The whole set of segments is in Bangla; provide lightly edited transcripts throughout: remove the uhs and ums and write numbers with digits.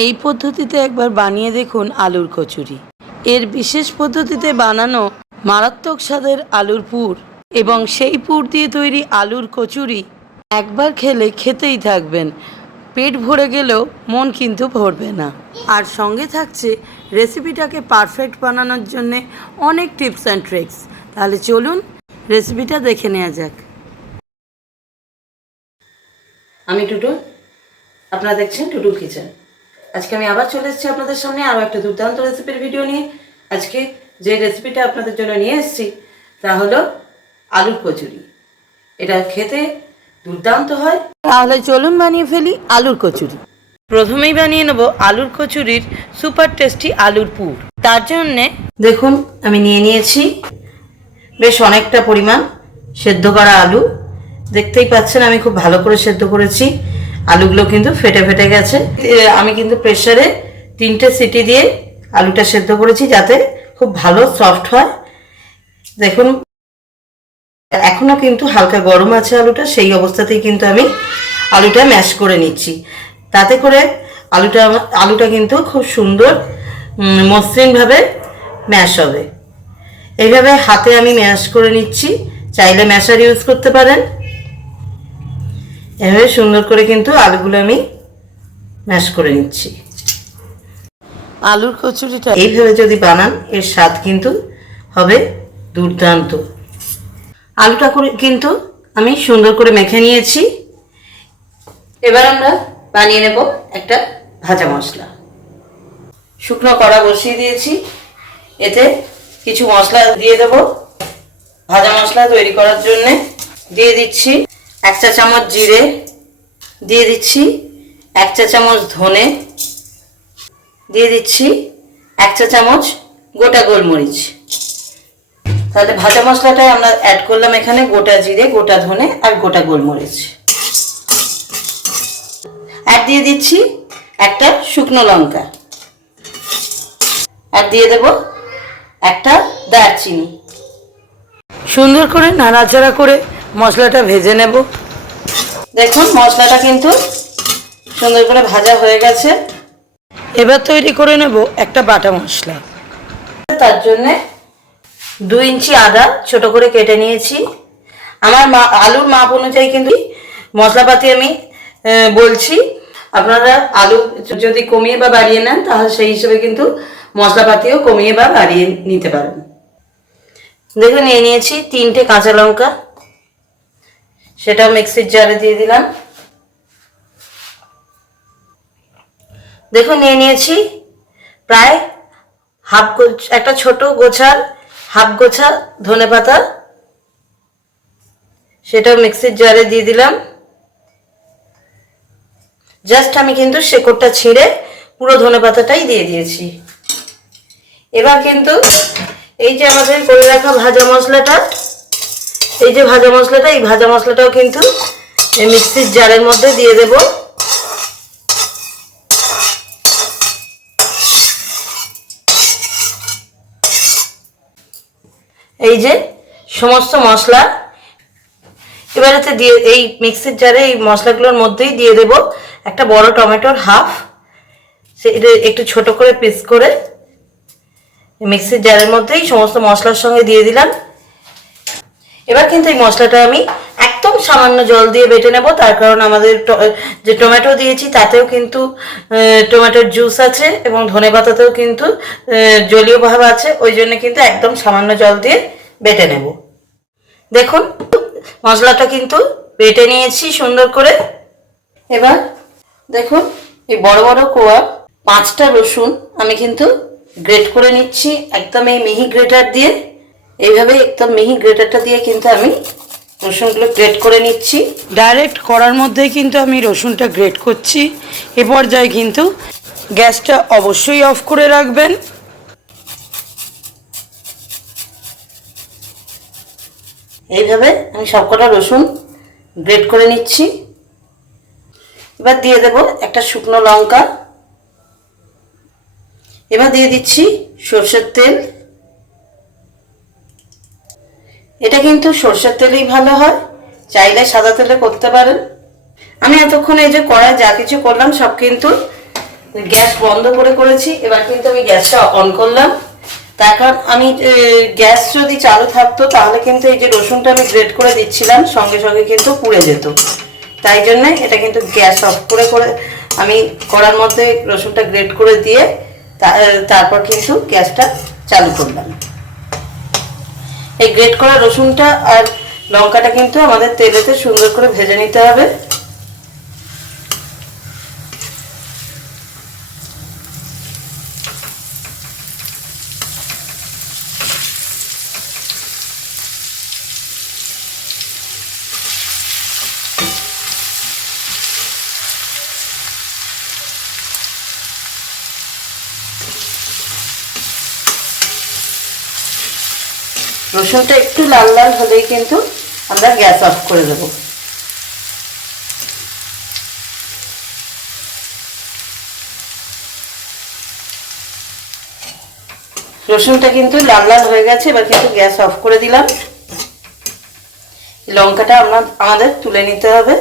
এই পদ্ধতিতে একবার বানিয়ে দেখুন আলুর কচুরি। এর বিশেষ পদ্ধতিতে বানানো মারাত্মক স্বাদের আলুর পুর এবং সেই পুর দিয়ে তৈরি আলুর কচুরি একবার খেলে খেতেই থাকবেন, পেট ভরে গেলেও মন কিন্তু ভরবে না। আর সঙ্গে থাকছে রেসিপিটাকে পারফেক্ট বানানোর জন্যে অনেক টিপস অ্যান্ড ট্রিক্স। তাহলে চলুন রেসিপিটা দেখে নেওয়া যাক। আমি টুটুল, আপনারা দেখছেন টুটুল কিচেন। আজকে আমি আবার চলে এসেছি আপনাদের সামনে আরও একটা দুর্দান্ত রেসিপির ভিডিও নিয়ে। আজকে যে রেসিপিটা আপনাদের জন্য নিয়ে এসেছি তা হলো আলুর কচুরি। এটা খেতে দুর্দান্ত হয়। তাহলে চলুন বানিয়ে ফেলি আলুর কচুরি। প্রথমেই বানিয়ে নেব আলুর কচুরির সুপার টেস্টি আলুর পুর। তার জন্যে দেখুন আমি নিয়ে নিয়েছি বেশ অনেকটা পরিমাণ সেদ্ধ করা আলু। দেখতেই পাচ্ছেন আমি খুব ভালো করে সেদ্ধ করেছি, আলুগুলো কিন্তু ফেটে ফেটে গেছে। আমি কিন্তু প্রেসারে 3টে সিটি দিয়ে আলুটা সেদ্ধ করেছি যাতে খুব ভালো সফট হয়। দেখুন এখনও কিন্তু হালকা গরম আছে আলুটা, সেই অবস্থাতেই কিন্তু আমি আলুটা ম্যাশ করে নিচ্ছি। তাতে করে আলুটা কিন্তু খুব সুন্দর মসৃণভাবে ম্যাশ হবে। এইভাবে হাতে আমি ম্যাশ করে নিচ্ছি, চাইলে ম্যাশার ইউজ করতে পারেন। এভাবে সুন্দর করে কিন্তু আলুগুলো আমি ম্যাশ করে নিচ্ছি। আলুর কচুরিটা এইভাবে যদি বানান এর স্বাদ কিন্তু হবে দুর্দান্ত। আলুটা করে কিন্তু আমি সুন্দর করে মেখে নিয়েছি। এবার আমরা বানিয়ে নেব একটা ভাজা মশলা। শুকনো কড়া বসিয়ে দিয়েছি, এতে কিছু মশলা দিয়ে দেব। ভাজা মশলা তৈরি করার জন্য দিয়ে দিচ্ছি 1 চা চামচ জিরে, দিয়ে দিচ্ছি 1 চা চামচ ধনে, দিয়ে দিচ্ছি 1 চা চামচ গোটা গোলমরিচ। তাহলে ভাজা মশলাটাই আমরা অ্যাড করলাম এখানে গোটা জিরে, গোটা ধনে আর গোটা গোলমরিচ। আর দিয়ে দিচ্ছি একটা শুকনো লঙ্কা, আর দিয়ে দেব একটা দারচিনি। সুন্দর করে নাড়াচাড়া করে মশলাটা ভেজে নেব। দেখুন মশলাটা কিন্তু সুন্দর করে ভাজা হয়ে গেছে। এবার তৈরি করে নেব একটা বাটা মশলা। তার জন্যে 2 ইঞ্চি আদা ছোট করে কেটে নিয়েছি। আমার আলুর মাপ অনুযায়ী কিন্তু মশলাপাতি আমি বলছি। আপনারা আলু যদি কমিয়ে বা বাড়িয়ে নেন তাহলে সেই হিসেবে কিন্তু মশলাপাতিও কমিয়ে বা বাড়িয়ে নিতে পারেন। দেখুন নিয়ে নিয়েছি 3টে কাঁচা লঙ্কা, সেটাও মিক্সির জারে দিয়ে দিলাম। দেখুন নিয়ে নিয়েছি প্রায় একটা ছোট গোছার হাফ গোছা ধনে পাতা, সেটাও মিক্সির জারে দিয়ে দিলাম। জাস্ট আমি কিন্তু শেকড়টা ছিঁড়ে পুরো ধনে পাতাটাই দিয়ে দিয়েছি। এবার কিন্তু এই যে আমাদের করে রাখা ভাজা মশলাটা, এই ভাজা মশলাটাও কিন্তু এই মিক্সির জারের মধ্যে দিয়ে দেব। এই যে সমস্ত মশলা এবার এতে দিয়ে এই মিক্সির জারে এই মশলাগুলোর মধ্যেই দিয়ে দেব একটা বড় টমেটোর হাফ, সেটা একটু ছোট করে পিস করে মিক্সির জারের মধ্যেই সমস্ত মশলার সঙ্গে দিয়ে দিলাম। এবার কিন্তু এই মশলাটা আমি একদম সামান্য জল দিয়ে বেটে নেব, তার কারণ আমাদের যে টমেটো দিয়েছি তাতেও কিন্তু টমেটোর জুস আছে এবং ধনেপাতাতেও কিন্তু জলীয় ভাব আছে, ওই জন্য কিন্তু একদম সামান্য জল দিয়ে বেটে নেব। দেখুন মশলাটা কিন্তু বেটে নিয়েছি সুন্দর করে। এবার দেখুন এই বড় বড় কোয়া 5টা রসুন আমি কিন্তু গ্রেট করে নিচ্ছি একদম এই মিহি গ্রেটার দিয়ে। এইভাবে একদম মিহি গ্রেটারটা দিয়ে কিন্তু আমি রসুনগুলো গ্রেট করে নিচ্ছি। ডাইরেক্ট কড়ার মধ্যেই কিন্তু আমি রসুনটা গ্রেট করছি। এ পর্যায়ে কিন্তু গ্যাসটা অবশ্যই অফ করে রাখবেন। এইভাবে আমি সবকটা রসুন গ্রেট করে নিচ্ছি। এবার দিয়ে দেব একটা শুকনো লঙ্কা। এবার দিয়ে দিচ্ছি সরষের তেল। এটা কিন্তু সরষের তেলেই ভালো হয়, চাইলে সাদা তেলে করতে পারেন। আমি এতক্ষণ এই যে কড়াই যা কিছু করলাম সব কিন্তু গ্যাস বন্ধ করে করেছি। এবার কিন্তু আমি গ্যাসটা অন করলাম, তার কারণ আমি গ্যাস যদি চালু থাকতো তাহলে কিন্তু এই যে রসুনটা আমি গ্রেট করে দিচ্ছিলাম সঙ্গে সঙ্গে কিন্তু পুড়ে যেত। তাই জন্য এটা কিন্তু গ্যাস অফ করে করে আমি কড়ার মধ্যে রসুনটা গ্রেট করে দিয়ে তারপর কিন্তু গ্যাসটা চালু করলাম। এই গ্রেট করা রসুনটা আর লঙ্কাটা কিন্তু আমাদের তেলেতে সুন্দর করে ভেজে নিতে হবে। রসুনটা একটু লাল লাল হলেই কিন্তু আমরা গ্যাস অফ করে দেব। রসুনটা কিন্তু লাল লাল হয়ে গেছে, এবার কিন্তু গ্যাস অফ করে দিলাম। লঙ্কাটা আমাদের তুলে নিতে হবে।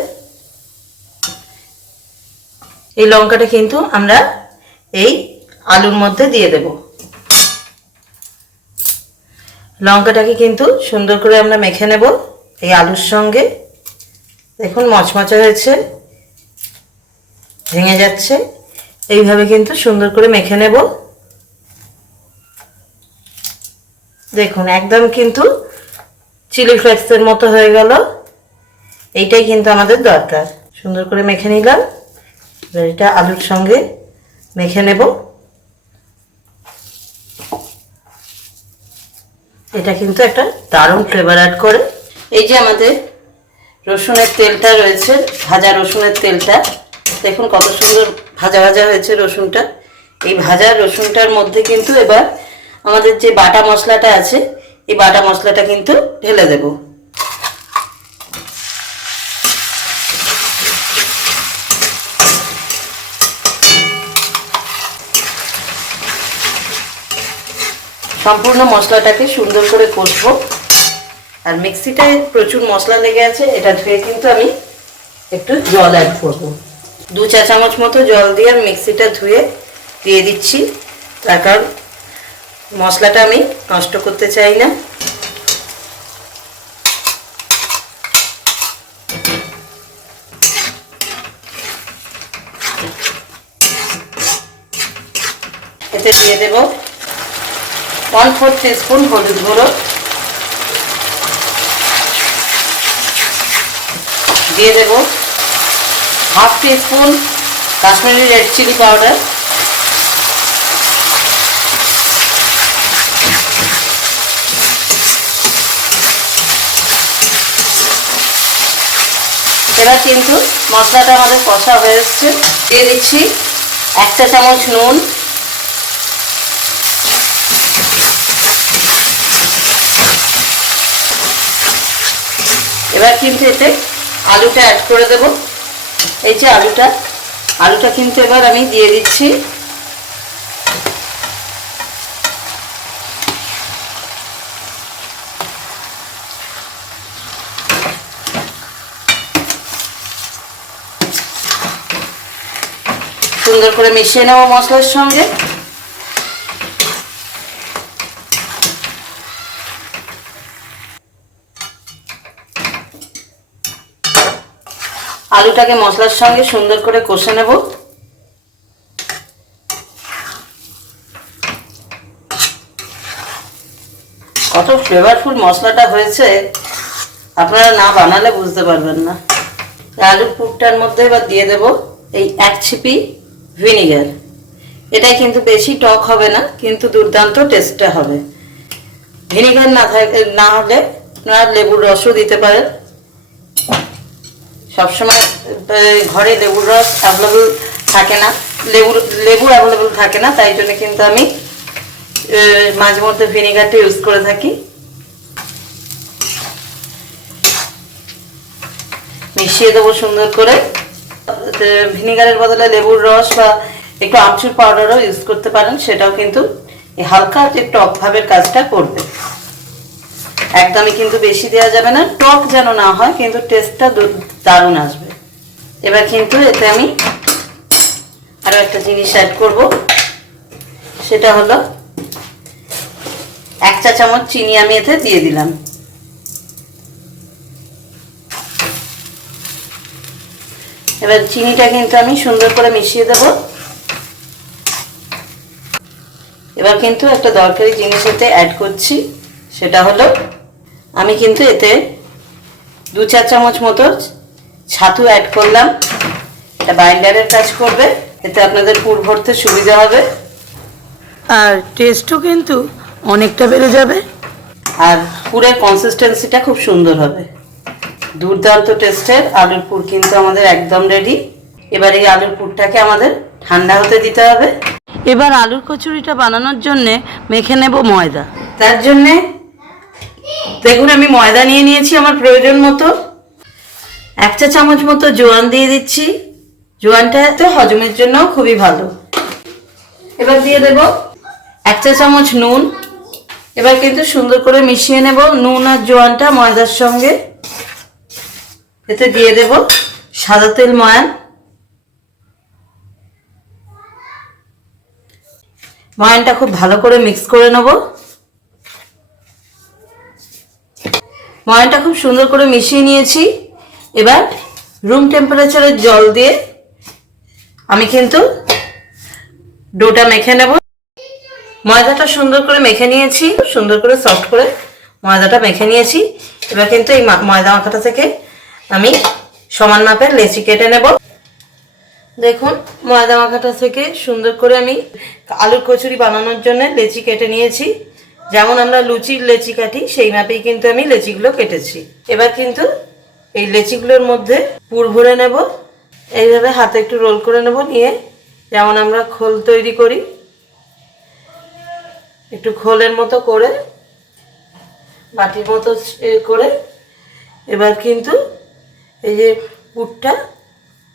এই লঙ্কাটা কিন্তু আমরা এই আলুর মধ্যে দিয়ে দেব। লঙ্কাটাকে কিন্তু সুন্দর করে আমরা মেখে নেব এই আলুর সঙ্গে। দেখুন মচমচে হয়েছে, ভেঙে যাচ্ছে। এইভাবে কিন্তু সুন্দর করে মেখে নেব। দেখুন একদম কিন্তু চিলি ফ্লেক্সের মতো হয়ে গেল। এইটাই কিন্তু আমাদের দরকার। সুন্দর করে মেখে নিলাম, এটা আলুর সঙ্গে মেখে নেব। এটা কিন্তু একটা দারুণ ফ্লেভার অ্যাড করে। এই যে আমাদের রসুনের তেলটা রয়েছে, ভাজা রসুনের তেলটা, দেখুন কত সুন্দর ভাজা ভাজা হয়েছে রসুনটা। এই ভাজা রসুনটার মধ্যে কিন্তু এবার আমাদের যে বাটা মশলাটা আছে এই বাটা মশলাটা কিন্তু ঢেলে দেব। সম্পূর্ণ মশলাটাকে সুন্দর করে কষবো। আর মিক্সিটায় প্রচুর মশলা লেগে আছে, এটা ধুয়ে কিন্তু আমি একটু জল অ্যাড করব। 2 চা চামচ মতো জল দিয়ে আমি মিক্সিটা ধুয়ে দিয়ে দিচ্ছি, তার কারণ মশলাটা আমি নষ্ট করতে চাই না। এতে দিয়ে দেব 1/4 টিস্পুন হলুদ গুঁড়ো, দিয়ে দেব 1/2 teaspoon Kashmiri red chilli powder, এবার কিন্তু মশলাটা আমাদের কষা হয়ে এসছে। দিয়ে দিচ্ছি 1 চা চামচ নুন, এবার কিন্তু এতে আলুটা অ্যাড করে দেব। এই যে আলুটা কিন্তু এবার আমি দিয়ে দিচ্ছি। সুন্দর করে মিশিয়ে নেব মশলার সঙ্গে। আলুটাকে মশলার সঙ্গে সুন্দর করে কষে নেব। কত ফ্লেভারফুল মশলাটা হয়েছে, আপনারা না বানালে বুঝতে পারবেন না। আলুর পুরটার মধ্যে এবার দিয়ে দেব এই 1 ছিপি ভিনিগার। এটাই কিন্তু বেশি টক হবে না, কিন্তু দুর্দান্ত টেস্টটা হবে। ভিনিগার না হলে আপনারা লেবুর রসও দিতে পারেন। সবসময় ঘরে লেবুর রস অ্যাভেলেবল থাকে না, লেবু অ্যাভেলেবল থাকে না, তাই জন্য কিন্তু আমি মাঝে মধ্যে ভিনিগারটা ইউজ করে থাকি। মিশিয়ে দেবো সুন্দর করে। ভিনিগারের বদলে লেবুর রস বা একটু আমচুর পাউডারও ইউজ করতে পারেন, সেটাও কিন্তু এই হালকা যে টক ভাবের কাজটা করবে। একদমই কিন্তু বেশি দেওয়া যাবে না, টক যেন না হয়, কিন্তু টেস্টটা দারুণ আসবে। এবার কিন্তু এতে আমি আরও একটা জিনিস অ্যাড করব, সেটা হলো 1 চা চামচ চিনি আমি এতে দিয়ে দিলাম। এবার চিনিটা কিন্তু আমি সুন্দর করে মিশিয়ে দেব। এবার কিন্তু একটা দরকারি জিনিস এতে অ্যাড করছি, সেটা হলো আমি কিন্তু এতে 2 চা চামচ মতো ছাতু অ্যাড করলাম। এটা বাইন্ডারের কাজ করবে, এতে আপনাদের পুর ভরতে সুবিধা হবে আর টেস্টও কিন্তু অনেকটা বেড়ে যাবে, আর পুরের কনসিস্টেন্সিটা খুব সুন্দর হবে। দুর্দান্ত টেস্টের আলুর পুর কিন্তু আমাদের একদম রেডি। এবার এই আলুর পুরটাকে আমাদের ঠান্ডা হতে দিতে হবে। এবার আলুর কচুরিটা বানানোর জন্যে মেখে নেব ময়দা। তার জন্যে দেখুন আমি ময়দা নিয়ে নিয়েছি আমার প্রয়োজন মতো। 1 চা চামচ মতো জোয়ান দিয়ে দিচ্ছি, জোয়ানটা তো হজমের জন্য খুবই ভালো। এবার দিয়ে দেব 1 চা চামচ নুন। এবার কিন্তু সুন্দর করে মিশিয়ে নেব নুন আর জোয়ানটা ময়দার সঙ্গে। এতে দিয়ে দেব সাদা তেল ময়ান। ময়ানটা খুব ভালো করে মিক্স করে নেব। ময়ানটা খুব সুন্দর করে মিশিয়ে নিয়েছি। এবার রুম টেম্পারেচারের জল দিয়ে আমি কিন্তু ডোটা মেখে নেব। ময়দাটা সুন্দর করে মেখে নিয়েছি, সুন্দর করে সফট করে ময়দাটা মেখে নিয়েছি। এবার কিন্তু এই ময়দা মাখাটা থেকে আমি সমান মাপের লেচি কেটে নেব। দেখুন ময়দা মাখাটা থেকে সুন্দর করে আমি আলুর কচুরি বানানোর জন্য লেচি কেটে নিয়েছি। যেমন আমরা লুচির লেচি কাটি সেই মাপেই কিন্তু আমি লেচিগুলো কেটেছি। এবার কিন্তু এই লেচিগুলোর মধ্যে পুর ভরে নেব। এইভাবে হাতে একটু রোল করে নেব, নিয়ে যেমন আমরা খোল তৈরি করি একটু খোলের মতো করে বাটির মতো করে এবার কিন্তু এই যে পুরটা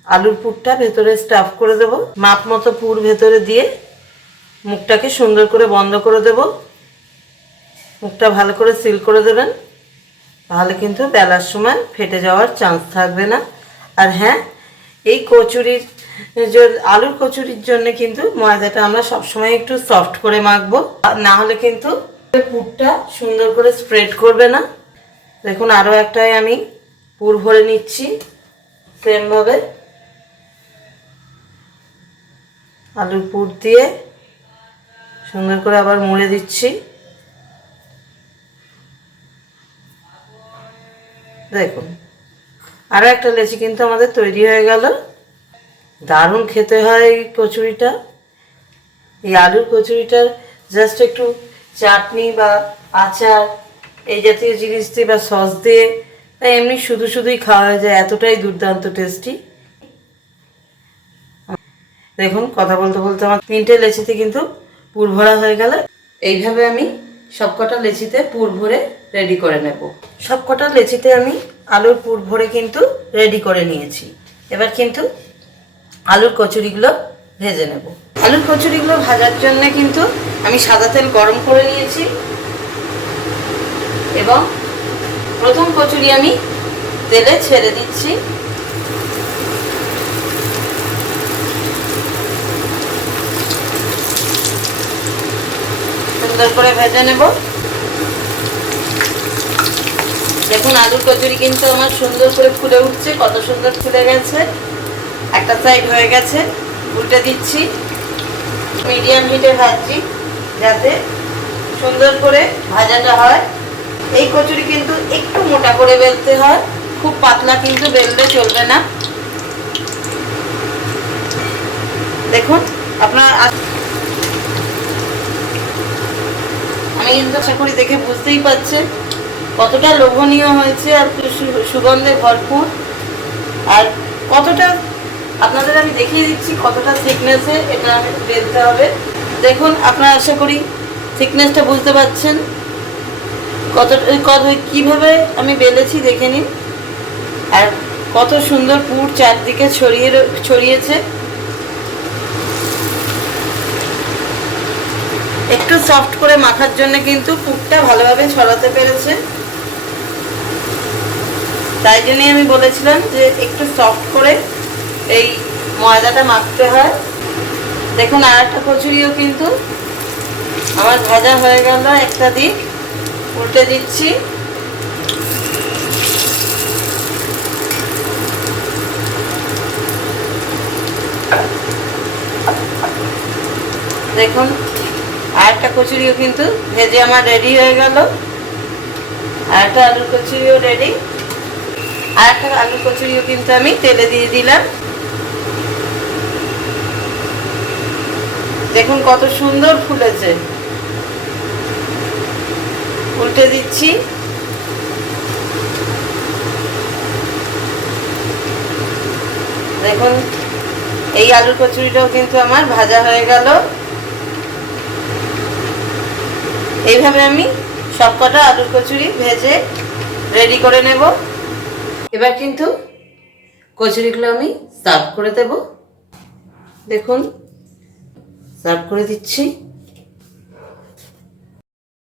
আলুর পুরটা ভেতরে স্টাফ করে দেব। মাপ মতো পুর ভেতরে দিয়ে মুখটাকে সুন্দর করে বন্ধ করে দেব। মুখটা ভালো করে সিল করে দেবেন, তাহলে কিন্তু বেলার সময় ফেটে যাওয়ার চান্স থাকবে না। আর হ্যাঁ, এই কচুরির আলুর কচুরির জন্য কিন্তু ময়দাটা আমরা সবসময় একটু সফট করে মাখবো, না হলে কিন্তু পুরটা সুন্দর করে স্প্রেড করবে না। দেখুন আরও একটাই আমি পুর ভরে নিচ্ছি সেমভাবে। আলুর পুর দিয়ে সুন্দর করে আবার মুড়ে দিচ্ছি। দেখুন আরও একটা লেচি কিন্তু আমাদের তৈরি হয়ে গেল। দারুণ খেতে হয় এই কচুরিটা। এই আলুর কচুরিটার জাস্ট একটু চাটনি বা আচার এই জাতীয় জিনিস দিয়ে বা সস দিয়ে এমনি শুধুই খাওয়া হয়ে যায়, এতটাই দুর্দান্ত টেস্টি। দেখুন কথা বলতে বলতে আমার 3টে লেচিতে কিন্তু পুর ভরা হয়ে গেল। এইভাবে আমি সবকটা লেচিতে পুর ভরে রেডি করে নেব। সবকটা লেচিতে আমি আলুর পুর ভরে কিন্তু রেডি করে নিয়েছি। এবার কিন্তু আলুর কচুরিগুলো ভেজে নেব। আলুর কচুরিগুলো ভাজার জন্য কিন্তু আমি সাদা তেল গরম করে নিয়েছি এবং প্রথম কচুরি আমি তেলে ছেড়ে দিচ্ছি। সুন্দর করে ভেজে নেব। দেখুন আলুর কচুরি কিন্তু আমার সুন্দর করে ফুলে উঠছে, কত সুন্দর ফুলে গেছে। একটা সাইড হয়ে গেছে, উল্টে দিচ্ছি। মিডিয়াম হিটে ভাজছি যাতে সুন্দর করে ভাজাটা হয়। এই কচুরি কিন্তু একটু মোটা করে বেলতে হয়, খুব পাতলা কিন্তু বেললে চলবে না। দেখুন আপনার আমি কিন্তু আশা করি দেখে বুঝতেই পারছেন কতটা লোভনীয় হয়েছে আর সুগন্ধে ভরপুর, আর কতটা আপনাদের আমি দেখিয়ে দিচ্ছি কতটা থিকনেসে এটা বেলতে হবে। দেখুন আপনারা আশা করি থিকনেসটা বুঝতে পারছেন কিভাবে আমি বেলেছি, দেখে নিন। আর কত সুন্দর পুর চারদিকে ছড়িয়েছে। একটু সফট করে মাখার জন্য কিন্তু পুরটা ভালোভাবে ছড়াতে পেরেছে, তাই জন্যই আমি বলেছিলাম যে একটু সফট করে এই ময়দাটা মাখতে হয়। দেখুন আর একটা কচুরিও কিন্তু আমার ভাজা হয়ে গেল, একটা দিক উল্টে দিচ্ছি। দেখুন আর একটা কচুরিও কিন্তু ভেজে আমার রেডি হয়ে গেল। আর একটা আলুর কচুরিও রেডি। আর একটা আলুর কচুরিও কিন্তু আমি তেলে দিয়ে দিলাম। দেখুন কত সুন্দর ফুলেছে। উল্টে দিচ্ছি। দেখুন এই আলুর কচুরিটাও কিন্তু আমার ভাজা হয়ে গেল। এইভাবে আমি সবকটা আলুর কচুরি ভেজে রেডি করে নেব। এবার কিন্তু কচুরিগুলো আমি সার্ভ করে দেব। দেখুন সার্ভ করে দিচ্ছি।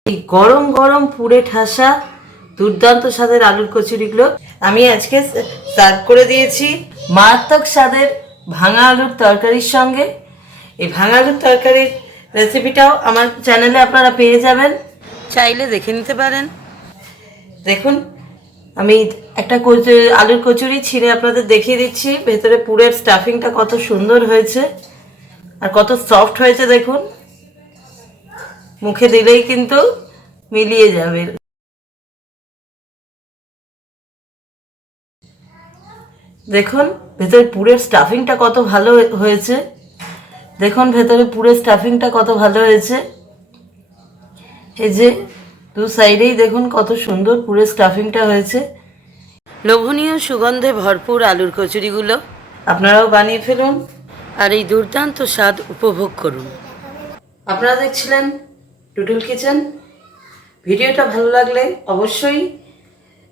এই গরম গরম পুড়ে ঠাসা দুর্দান্ত স্বাদের আলুর কচুরিগুলো আমি আজকে সার্ভ করে দিয়েছি মারাত্মক স্বাদের ভাঙা আলুর তরকারির সঙ্গে। এই ভাঙা আলুর তরকারির রেসিপিটাও আমার চ্যানেলে আপনারা পেয়ে যাবেন, চাইলে দেখে নিতে পারেন। দেখুন আমি একটা আলুর কচুরি ছিঁড়ে আপনাদের দেখিয়ে দিচ্ছি। ভেতরে পুরের স্টাফিংটা কত সুন্দর হয়েছে আর কত সফট হয়েছে। দেখুন মুখে দিলেই কিন্তু মিলিয়ে যাবে। দেখুন ভেতরে পুরের স্টাফিংটা কত ভালো হয়েছে। দেখুন ভেতরে পুরের স্টাফিংটা কত ভালো হয়েছে। এই যে দু সাইডেই দেখুন কত সুন্দর পুরের স্টাফিংটা হয়েছে। লোভনীয় সুগন্ধে ভরপুর আলুর কচুরিগুলো আপনারাও বানিয়ে ফেলুন আর এই দুর্দান্ত স্বাদ উপভোগ করুন। আপনারা দেখছিলেন টুটুল কিচেন। ভিডিওটা ভালো লাগলে অবশ্যই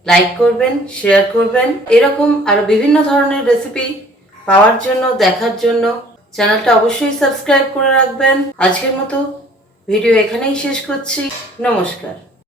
লাইক করবেন, শেয়ার করবেন। এরকম আরও বিভিন্ন ধরনের রেসিপি পাওয়ার জন্য, দেখার জন্য চ্যানেলটা অবশ্যই সাবস্ক্রাইব করে রাখবেন। আজকের মতো ভিডিও এখানেই শেষ করছি। নমস্কার।